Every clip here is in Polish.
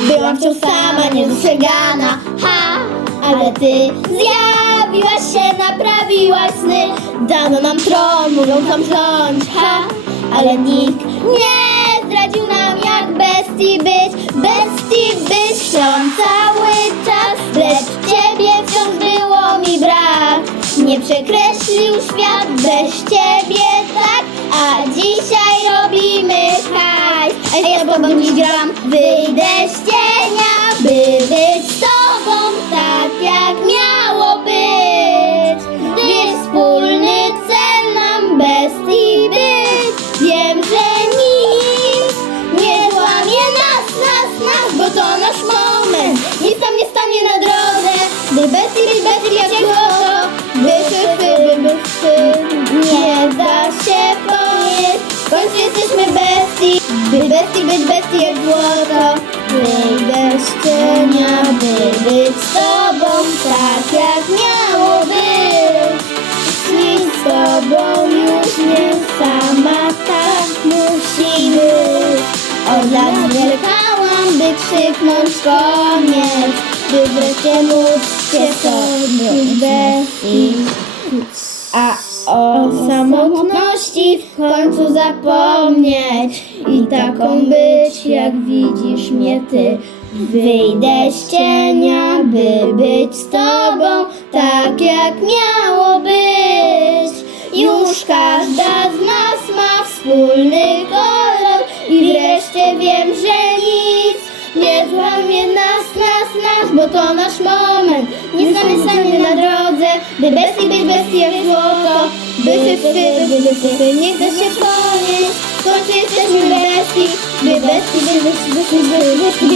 Byłam wciąż sama, niedostrzegana, ha! Ale ty zjawiłaś się, naprawiłaś sny. Dano nam tron, mówią tam rządź, ha! Ale nikt nie zdradził nam jak bestii być. Bestii być chciałam cały czas. Lecz ciebie wciąż było mi brak. Nie przekreślił świat bez ciebie tobą gram. Wyjdę z cienia By być z tobą tak jak miało być. Gdy wspólny cel nam bestii być. Wiem, że nic nie złamie nas, nas, nas Bo to nasz moment. Nic nam nie stanie na drodze. By bestii być bestii jak jak złoto Wyjdę z cienia By być z tobą Tak jak miało być. Nic z tobą już nie sama tak musi być Od lat zwlekałam, by krzyknąć koniec By wreszcie móc się sobie bestii a o w końcu zapomnieć I taką być, jak widzisz mnie ty. Wyjdę z cienia, by być z tobą Tak jak miało być. Już każda z nas ma wspólny kolor I wreszcie wiem, że nic nie złamie nas, nas, nas Bo to nasz moment. Nie znamy sami na drodze By bestii być bestii jak złoto By syfy, by syfy Nie da się W końcu jesteśmy bestii By bestii być bestii, bestii, by bestii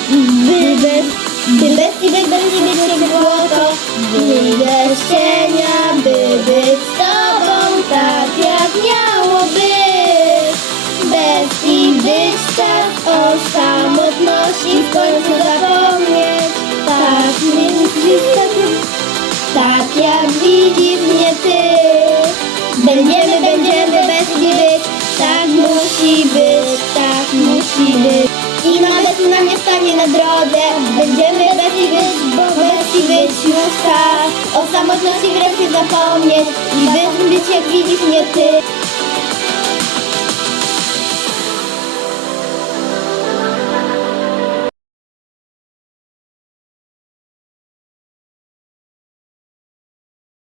By bestii by bestii być bestii być jak złoto Wyjdę z cienia By Będziemy, będziemy bestii być. Tak musi być, tak musi być. I na bestii nam nie stanie na drodze. Będziemy bestii być, bo bestii być już czas O samotności wreszcie zapomnieć I być, być jak widzisz mnie ty